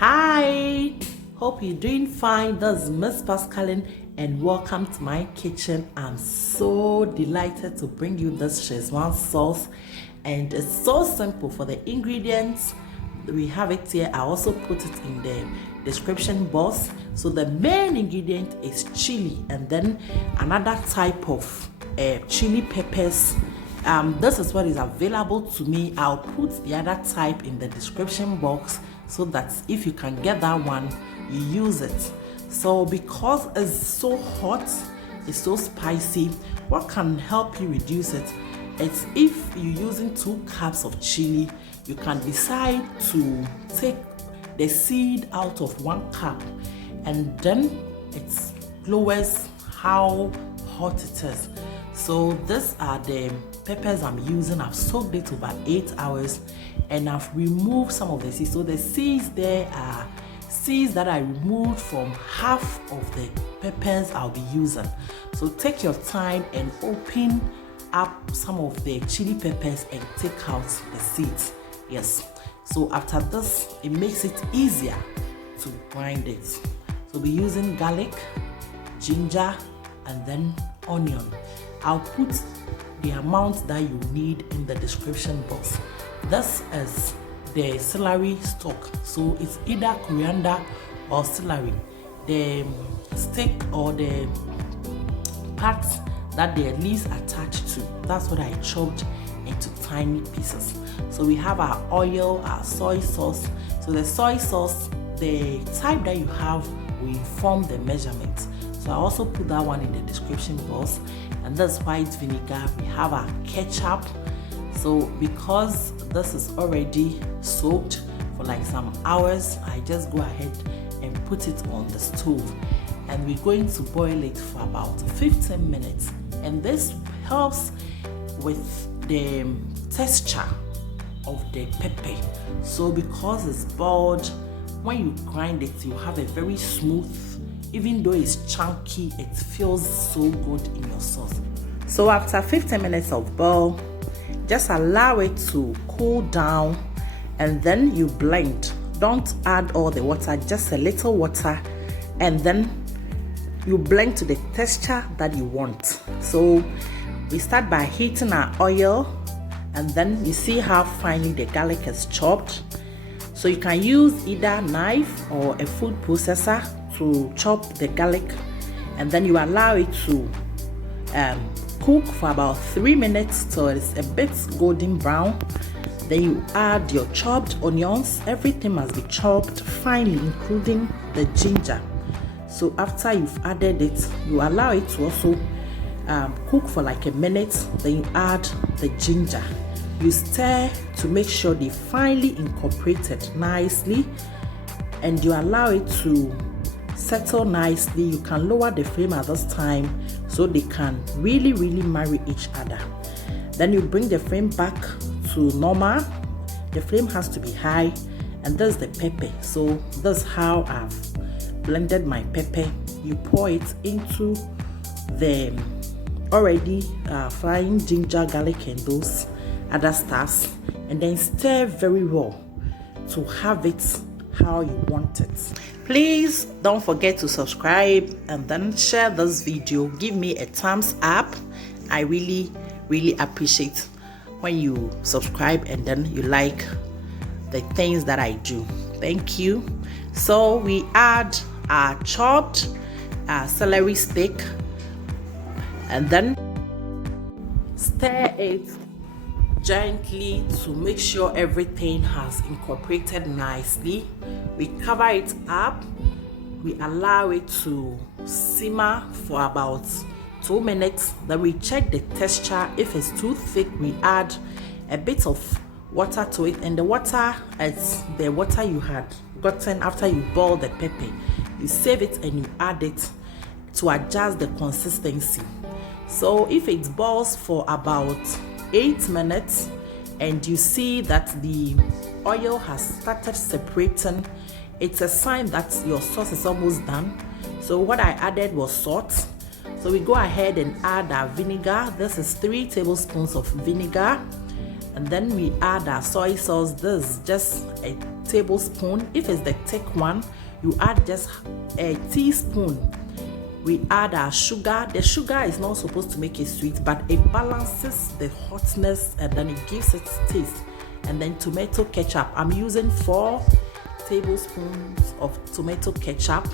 Hi, hope you're doing fine. This is Miss Pascaline and welcome to my kitchen. I'm so delighted to bring you this Schezwan sauce, and it's so simple. For the ingredients, we have it here. I also put it in the description box. So the main ingredient is chili, and then another type of chili peppers. This is what is available to me. I'll put the other type in the description box so that if you can get that one, you use it. So because it's so hot, it's so spicy, what can help you reduce it? It's if you're using 2 cups of chili, you can decide to take the seed out of 1 cup, and then it lowers how hot it is. So these are the peppers I'm using. I've soaked it over 8 hours and I've removed some of the seeds. So the seeds there are seeds that I removed from half of the peppers I'll be using. So take your time and open up some of the chili peppers and take out the seeds. Yes. So after this, it makes it easier to grind it. So we'll be using garlic, ginger, and then onion. I'll put the amount that you need in the description box. This is the celery stalk, so it's either coriander or celery. The stick or the parts that the leaves attached to, that's what I chopped into tiny pieces. So we have our oil, our soy sauce. So the soy sauce, the type that you have will inform the measurements. So I also put that one in the description box. And that's white vinegar. We have our ketchup. So because this is already soaked for like some hours, I just go ahead and put it on the stove, and we're going to boil it for about 15 minutes. And this helps with the texture of the pepper. So because it's boiled, when you grind it, you have a very smooth, even though it's chunky, it feels so good in your sauce. So after 15 minutes of boil, just allow it to cool down, and then you blend. Don't add all the water, just a little water, and then you blend to the texture that you want. So we start by heating our oil, and then you see how finely the garlic is chopped. So you can use either knife or a food processor to chop the garlic, and then you allow it to cook for about 3 minutes till it's a bit golden brown. Then you add your chopped onions. Everything must be chopped finely, including the ginger. So after you've added it, you allow it to also cook for like a minute. Then you add the ginger. You stir to make sure they finely incorporated nicely, and you allow it to settle nicely. You can lower the flame at this time so they can really marry each other. Then you bring the flame back to normal. The flame has to be high, and this is the pepper. So this is how I've blended my pepper. You pour it into the already frying ginger, garlic, and those other stuffs, and then stir very well to have it how you want it. Please don't forget to subscribe and then share this video. Give me a thumbs up. I really appreciate when you subscribe and then you like the things that I do. Thank you. So we add our chopped celery stick, and then stir it gently to make sure everything has incorporated nicely. We cover it up. We allow it to simmer for about 2 minutes. Then we check the texture. If it's too thick, we add a bit of water to it, and the water is the water you had gotten after you boil the pepper. You save it and you add it to adjust the consistency. So if it boils for about 8 minutes and you see that the oil has started separating, it's a sign that your sauce is almost done. So what I added was salt. So we go ahead and add our vinegar. This is 3 tablespoons of vinegar. And then we add our soy sauce. This is just a tablespoon. If it's the thick one, you add just a teaspoon. We add our sugar. The sugar is not supposed to make it sweet, but it balances the hotness and then it gives it taste. And then tomato ketchup. I'm using 4 tablespoons of tomato ketchup.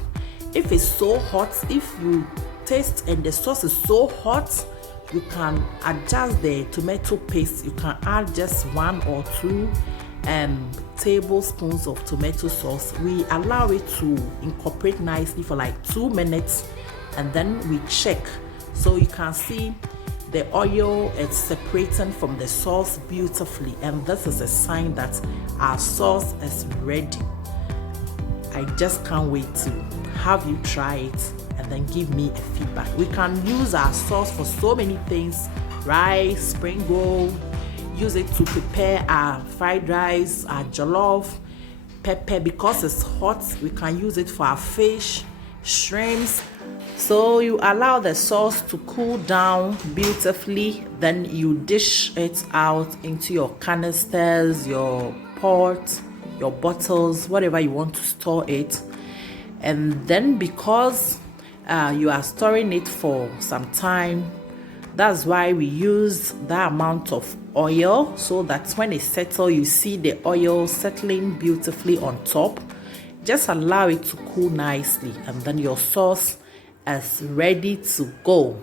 If it's so hot, if you taste and the sauce is so hot, you can adjust the tomato paste. You can add just 1 or 2 tablespoons of tomato sauce. We allow it to incorporate nicely for like 2 minutes, and then we check. So you can see the oil is separating from the sauce beautifully, and this is a sign that our sauce is ready. I just can't wait to have you try it and then give me a feedback. We can use our sauce for so many things: rice, spring roll, use it to prepare our fried rice, our jollof, pepper. Because it's hot, we can use it for our fish, shrimps. So you allow the sauce to cool down beautifully, then you dish it out into your canisters, your pot, your bottles, whatever you want to store it. And then because you are storing it for some time, that's why we use that amount of oil, so that when it settles, you see the oil settling beautifully on top. Just allow it to cool nicely, and then your sauce is ready to go.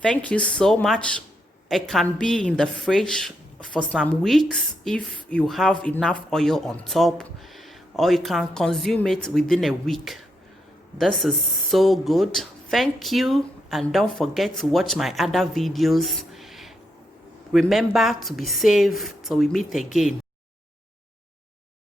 Thank you so much. It can be in the fridge for some weeks if you have enough oil on top, or you can consume it within a week. This is so good. Thank you, and don't forget to watch my other videos. Remember to be safe till we meet again.